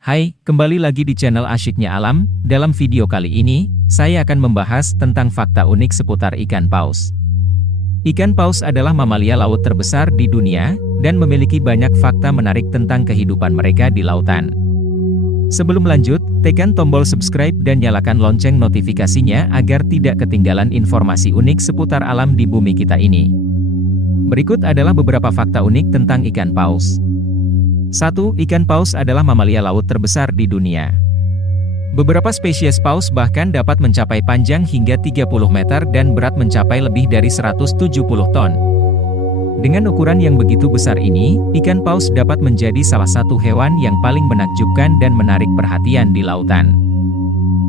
Hai, kembali lagi di channel Asyiknya Alam. Dalam video kali ini, saya akan membahas tentang fakta unik seputar ikan paus. Ikan paus adalah mamalia laut terbesar di dunia, dan memiliki banyak fakta menarik tentang kehidupan mereka di lautan. Sebelum lanjut, tekan tombol subscribe dan nyalakan lonceng notifikasinya agar tidak ketinggalan informasi unik seputar alam di bumi kita ini. Berikut adalah beberapa fakta unik tentang ikan paus. 1. Ikan paus adalah mamalia laut terbesar di dunia. Beberapa spesies paus bahkan dapat mencapai panjang hingga 30 meter dan berat mencapai lebih dari 170 ton. Dengan ukuran yang begitu besar ini, ikan paus dapat menjadi salah satu hewan yang paling menakjubkan dan menarik perhatian di lautan.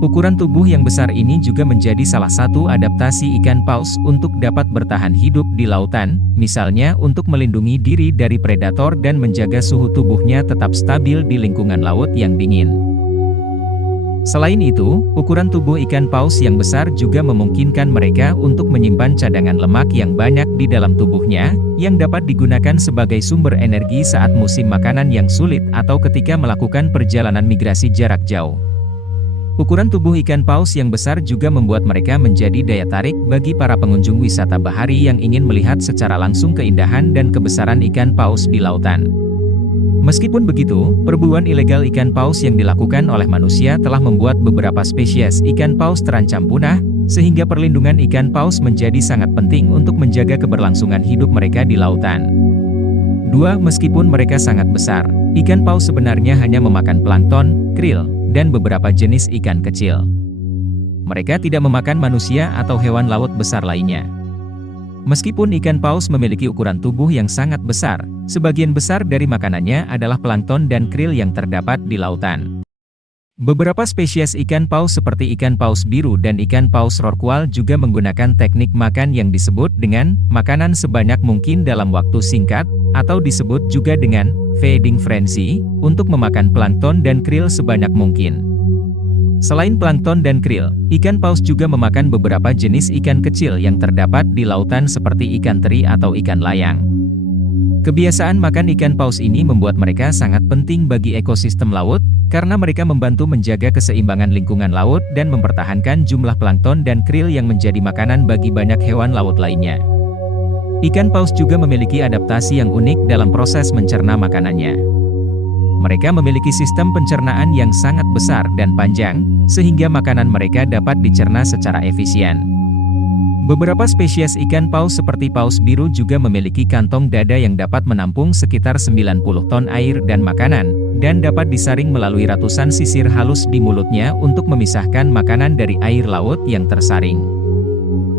Ukuran tubuh yang besar ini juga menjadi salah satu adaptasi ikan paus untuk dapat bertahan hidup di lautan, misalnya untuk melindungi diri dari predator dan menjaga suhu tubuhnya tetap stabil di lingkungan laut yang dingin. Selain itu, ukuran tubuh ikan paus yang besar juga memungkinkan mereka untuk menyimpan cadangan lemak yang banyak di dalam tubuhnya, yang dapat digunakan sebagai sumber energi saat musim makanan yang sulit atau ketika melakukan perjalanan migrasi jarak jauh. Ukuran tubuh ikan paus yang besar juga membuat mereka menjadi daya tarik bagi para pengunjung wisata bahari yang ingin melihat secara langsung keindahan dan kebesaran ikan paus di lautan. Meskipun begitu, perburuan ilegal ikan paus yang dilakukan oleh manusia telah membuat beberapa spesies ikan paus terancam punah, sehingga perlindungan ikan paus menjadi sangat penting untuk menjaga keberlangsungan hidup mereka di lautan. 2. Meskipun mereka sangat besar, ikan paus sebenarnya hanya memakan plankton, krill, dan beberapa jenis ikan kecil. Mereka tidak memakan manusia atau hewan laut besar lainnya. Meskipun ikan paus memiliki ukuran tubuh yang sangat besar, sebagian besar dari makanannya adalah plankton dan krill yang terdapat di lautan. Beberapa spesies ikan paus seperti ikan paus biru dan ikan paus rorqual juga menggunakan teknik makan yang disebut dengan makanan sebanyak mungkin dalam waktu singkat, atau disebut juga dengan feeding frenzy, untuk memakan plankton dan krill sebanyak mungkin. Selain plankton dan krill, ikan paus juga memakan beberapa jenis ikan kecil yang terdapat di lautan seperti ikan teri atau ikan layang. Kebiasaan makan ikan paus ini membuat mereka sangat penting bagi ekosistem laut, karena mereka membantu menjaga keseimbangan lingkungan laut dan mempertahankan jumlah plankton dan krill yang menjadi makanan bagi banyak hewan laut lainnya. Ikan paus juga memiliki adaptasi yang unik dalam proses mencerna makanannya. Mereka memiliki sistem pencernaan yang sangat besar dan panjang, sehingga makanan mereka dapat dicerna secara efisien. Beberapa spesies ikan paus seperti paus biru juga memiliki kantong dada yang dapat menampung sekitar 90 ton air dan makanan, dan dapat disaring melalui ratusan sisir halus di mulutnya untuk memisahkan makanan dari air laut yang tersaring.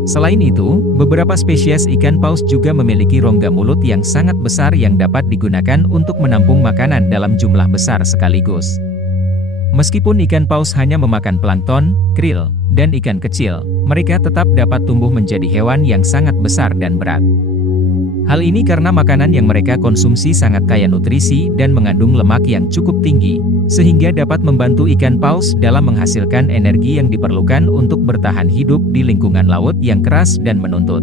Selain itu, beberapa spesies ikan paus juga memiliki rongga mulut yang sangat besar yang dapat digunakan untuk menampung makanan dalam jumlah besar sekaligus. Meskipun ikan paus hanya memakan plankton, krill, dan ikan kecil, mereka tetap dapat tumbuh menjadi hewan yang sangat besar dan berat. Hal ini karena makanan yang mereka konsumsi sangat kaya nutrisi dan mengandung lemak yang cukup tinggi, sehingga dapat membantu ikan paus dalam menghasilkan energi yang diperlukan untuk bertahan hidup di lingkungan laut yang keras dan menuntut.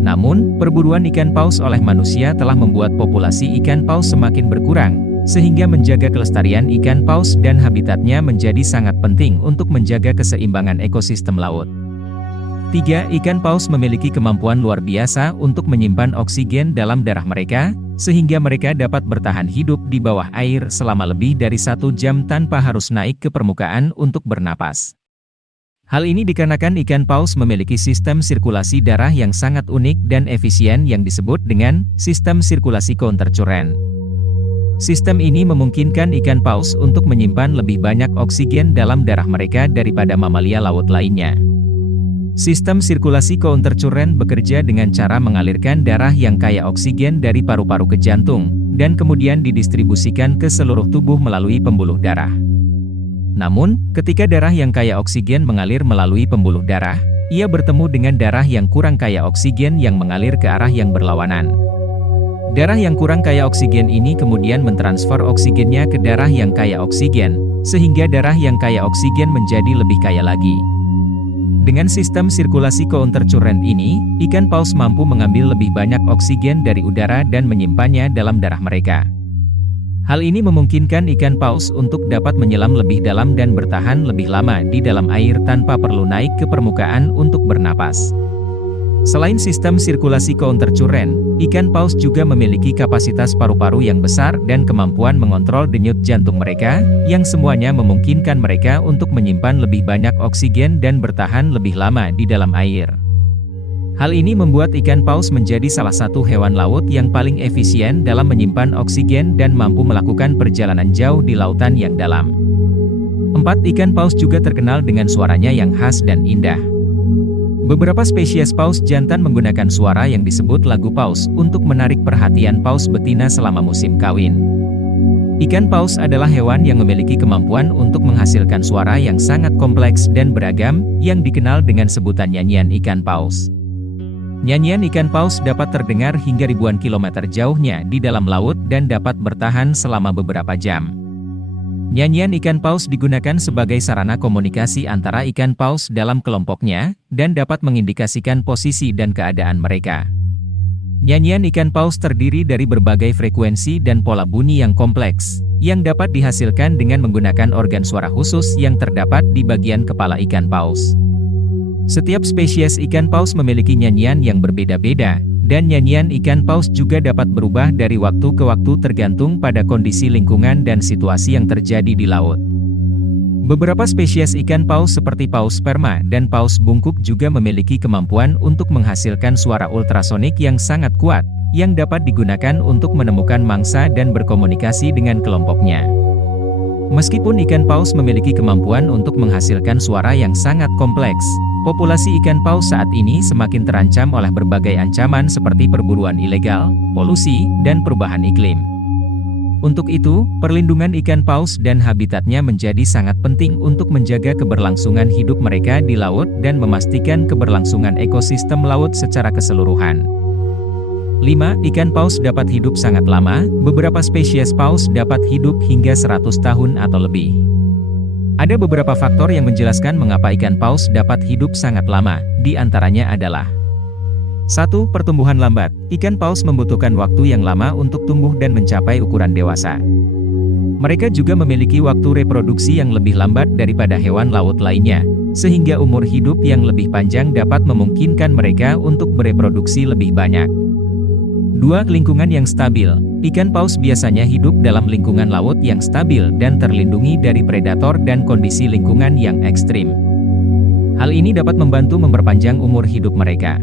Namun, perburuan ikan paus oleh manusia telah membuat populasi ikan paus semakin berkurang, sehingga menjaga kelestarian ikan paus dan habitatnya menjadi sangat penting untuk menjaga keseimbangan ekosistem laut. 3. Ikan paus memiliki kemampuan luar biasa untuk menyimpan oksigen dalam darah mereka, sehingga mereka dapat bertahan hidup di bawah air selama lebih dari 1 jam tanpa harus naik ke permukaan untuk bernapas. Hal ini dikarenakan ikan paus memiliki sistem sirkulasi darah yang sangat unik dan efisien yang disebut dengan sistem sirkulasi countercurrent. Sistem ini memungkinkan ikan paus untuk menyimpan lebih banyak oksigen dalam darah mereka daripada mamalia laut lainnya. Sistem sirkulasi countercurrent bekerja dengan cara mengalirkan darah yang kaya oksigen dari paru-paru ke jantung, dan kemudian didistribusikan ke seluruh tubuh melalui pembuluh darah. Namun, ketika darah yang kaya oksigen mengalir melalui pembuluh darah, ia bertemu dengan darah yang kurang kaya oksigen yang mengalir ke arah yang berlawanan. Darah yang kurang kaya oksigen ini kemudian mentransfer oksigennya ke darah yang kaya oksigen, sehingga darah yang kaya oksigen menjadi lebih kaya lagi. Dengan sistem sirkulasi countercurrent ini, ikan paus mampu mengambil lebih banyak oksigen dari udara dan menyimpannya dalam darah mereka. Hal ini memungkinkan ikan paus untuk dapat menyelam lebih dalam dan bertahan lebih lama di dalam air tanpa perlu naik ke permukaan untuk bernapas. Selain sistem sirkulasi countercurrent, ikan paus juga memiliki kapasitas paru-paru yang besar dan kemampuan mengontrol denyut jantung mereka, yang semuanya memungkinkan mereka untuk menyimpan lebih banyak oksigen dan bertahan lebih lama di dalam air. Hal ini membuat ikan paus menjadi salah satu hewan laut yang paling efisien dalam menyimpan oksigen dan mampu melakukan perjalanan jauh di lautan yang dalam. 4. Ikan paus juga terkenal dengan suaranya yang khas dan indah. Beberapa spesies paus jantan menggunakan suara yang disebut lagu paus untuk menarik perhatian paus betina selama musim kawin. Ikan paus adalah hewan yang memiliki kemampuan untuk menghasilkan suara yang sangat kompleks dan beragam, yang dikenal dengan sebutan nyanyian ikan paus. Nyanyian ikan paus dapat terdengar hingga ribuan kilometer jauhnya di dalam laut dan dapat bertahan selama beberapa jam. Nyanyian ikan paus digunakan sebagai sarana komunikasi antara ikan paus dalam kelompoknya, dan dapat mengindikasikan posisi dan keadaan mereka. Nyanyian ikan paus terdiri dari berbagai frekuensi dan pola bunyi yang kompleks, yang dapat dihasilkan dengan menggunakan organ suara khusus yang terdapat di bagian kepala ikan paus. Setiap spesies ikan paus memiliki nyanyian yang berbeda-beda, dan nyanyian ikan paus juga dapat berubah dari waktu ke waktu tergantung pada kondisi lingkungan dan situasi yang terjadi di laut. Beberapa spesies ikan paus seperti paus sperma dan paus bungkuk juga memiliki kemampuan untuk menghasilkan suara ultrasonik yang sangat kuat, yang dapat digunakan untuk menemukan mangsa dan berkomunikasi dengan kelompoknya. Meskipun ikan paus memiliki kemampuan untuk menghasilkan suara yang sangat kompleks, populasi ikan paus saat ini semakin terancam oleh berbagai ancaman seperti perburuan ilegal, polusi, dan perubahan iklim. Untuk itu, perlindungan ikan paus dan habitatnya menjadi sangat penting untuk menjaga keberlangsungan hidup mereka di laut dan memastikan keberlangsungan ekosistem laut secara keseluruhan. 5. Ikan paus dapat hidup sangat lama. Beberapa spesies paus dapat hidup hingga 100 tahun atau lebih. Ada beberapa faktor yang menjelaskan mengapa ikan paus dapat hidup sangat lama, di antaranya adalah 1. Pertumbuhan lambat. Ikan paus membutuhkan waktu yang lama untuk tumbuh dan mencapai ukuran dewasa. Mereka juga memiliki waktu reproduksi yang lebih lambat daripada hewan laut lainnya, sehingga umur hidup yang lebih panjang dapat memungkinkan mereka untuk bereproduksi lebih banyak. 2. Lingkungan yang stabil. Ikan paus biasanya hidup dalam lingkungan laut yang stabil dan terlindungi dari predator dan kondisi lingkungan yang ekstrim. Hal ini dapat membantu memperpanjang umur hidup mereka.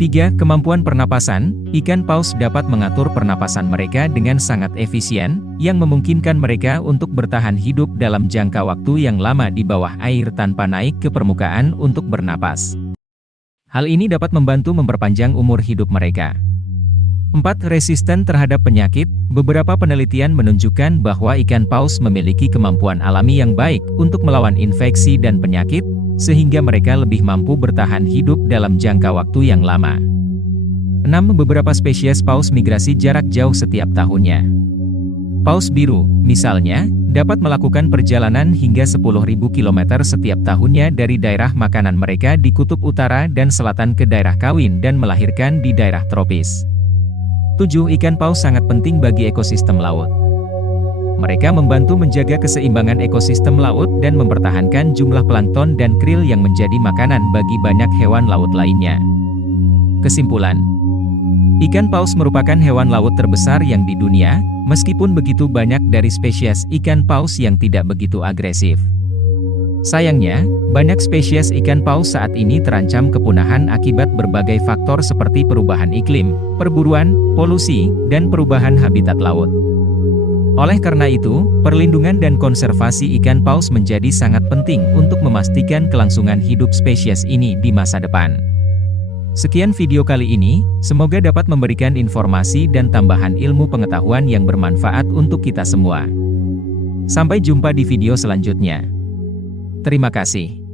3. Kemampuan pernapasan. Ikan paus dapat mengatur pernapasan mereka dengan sangat efisien, yang memungkinkan mereka untuk bertahan hidup dalam jangka waktu yang lama di bawah air tanpa naik ke permukaan untuk bernapas. Hal ini dapat membantu memperpanjang umur hidup mereka. 4. Resisten terhadap penyakit. Beberapa penelitian menunjukkan bahwa ikan paus memiliki kemampuan alami yang baik untuk melawan infeksi dan penyakit, sehingga mereka lebih mampu bertahan hidup dalam jangka waktu yang lama. 6. Beberapa spesies paus migrasi jarak jauh setiap tahunnya. Paus biru, misalnya, dapat melakukan perjalanan hingga 10.000 km setiap tahunnya dari daerah makanan mereka di kutub utara dan selatan ke daerah kawin dan melahirkan di daerah tropis. 7. Ikan paus sangat penting bagi ekosistem laut. Mereka membantu menjaga keseimbangan ekosistem laut dan mempertahankan jumlah plankton dan krill yang menjadi makanan bagi banyak hewan laut lainnya. Kesimpulan: ikan paus merupakan hewan laut terbesar yang di dunia, meskipun begitu banyak dari spesies ikan paus yang tidak begitu agresif. Sayangnya, banyak spesies ikan paus saat ini terancam kepunahan akibat berbagai faktor seperti perubahan iklim, perburuan, polusi, dan perubahan habitat laut. Oleh karena itu, perlindungan dan konservasi ikan paus menjadi sangat penting untuk memastikan kelangsungan hidup spesies ini di masa depan. Sekian video kali ini, semoga dapat memberikan informasi dan tambahan ilmu pengetahuan yang bermanfaat untuk kita semua. Sampai jumpa di video selanjutnya. Terima kasih.